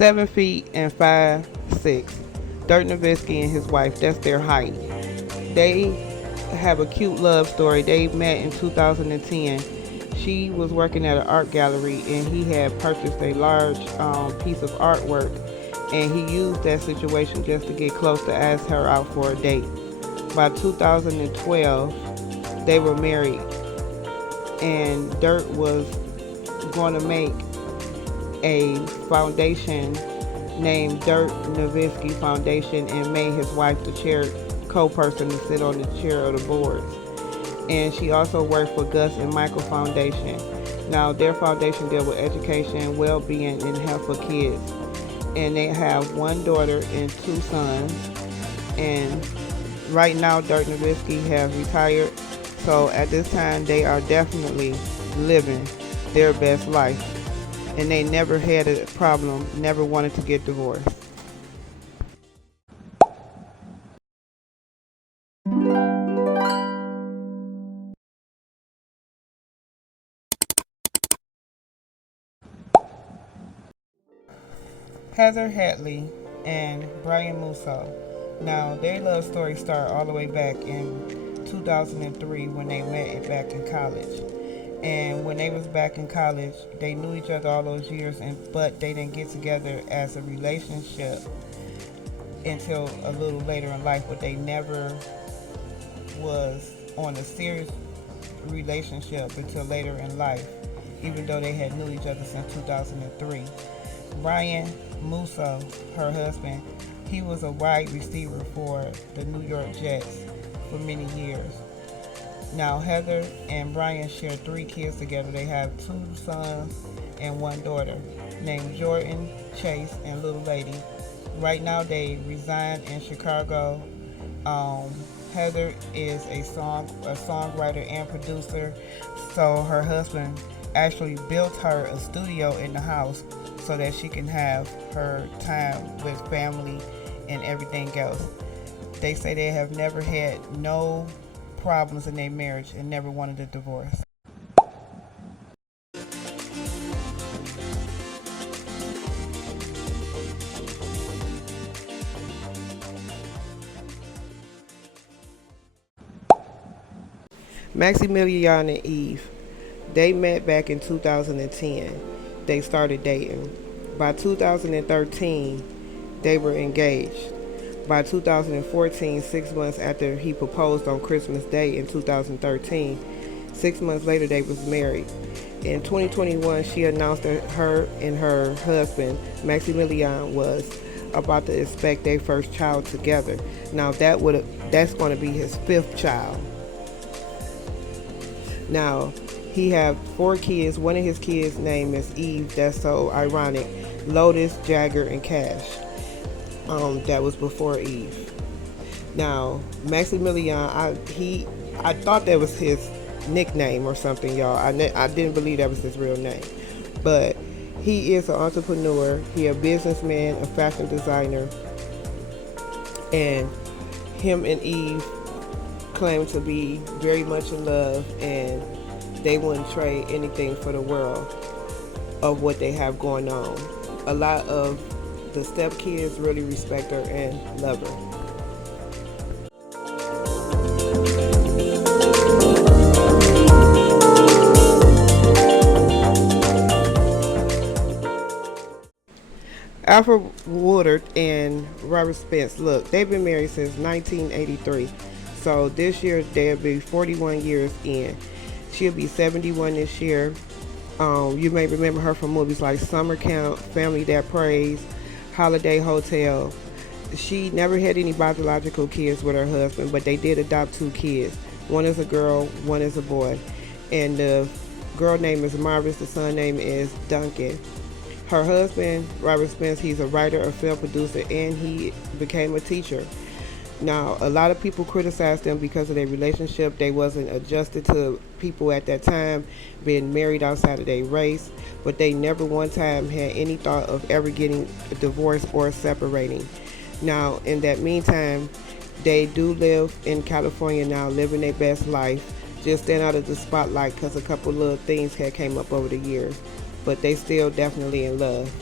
7 feet and 5'6". Dirk Nowitzki and his wife, that's their height. They have a cute love story. They met in 2010. She was working at an art gallery and he had purchased a large piece of artwork, and he used that situation just to get close to ask her out for a date. By 2012, they were married, and Dirk was going to make a foundation named Dirk Nowitzki Foundation and made his wife the chair co-person to sit on the chair of the boards. And she also worked for Gus and Michael Foundation. Now their foundation deals with education, well-being, and health for kids. And they have one daughter and two sons. And right now Dirk Nowitzki has retired. So at this time they are definitely living their best life. And they never had a problem, never wanted to get divorced. Heather Hadley and Brian Musso. Now, their love story started all the way back in 2003 when they met back in college. And when they was back in college, they knew each other all those years, but they didn't get together as a relationship until a little later in life, but they never was on a serious relationship until later in life, even though they had knew each other since 2003. Brian Musso, her husband, he was a wide receiver for the New York Jets for many years. Now Heather and Brian share 3 kids together. They have 2 sons and 1 daughter named Jordan, Chase, and Little Lady. Right now they reside in Chicago. Heather is a songwriter and producer. So her husband actually built her a studio in the house so that she can have her time with family and everything else. They say they have never had no problems in their marriage and never wanted a divorce. Maximilian and Eve, they met back in 2010. They started dating. By 2013, they were engaged. By 2014, 6 months after he proposed on Christmas Day in 2013, 6 months later they was married. In 2021, she announced that her and her husband, Maximilian, was about to expect their first child together. Now that's going to be his 5th child. Now, he have 4 kids. One of his kids' name is Eve. That's so ironic. Lotus, Jagger, and Cash. That was before Eve. Now, Maximilian, I thought that was his nickname or something, y'all. I didn't believe that was his real name. But he is an entrepreneur. He a businessman, a fashion designer. And him and Eve claim to be very much in love, and they wouldn't trade anything for the world of what they have going on. A lot of the stepkids really respect her and love her. Alfred Woodard and Robert Spence, look, they've been married since 1983. So this year they'll be 41 years in. She'll be 71 this year. You may remember her from movies like Summer Camp, Family That Prays, Holiday Hotel. She never had any biological kids with her husband, but they did adopt 2 kids. One is a girl, one is a boy. And the girl name is Marvis, the son name is Duncan. Her husband, Robert Spence, he's a writer, a film producer, and he became a teacher. Now, a lot of people criticize them because of their relationship. They wasn't adjusted to people at that time being married outside of their race, but they never one time had any thought of ever getting a divorce or separating. Now, in that meantime, they do live in California now, living their best life, just staying out of the spotlight because a couple little things had came up over the years, but they still definitely in love.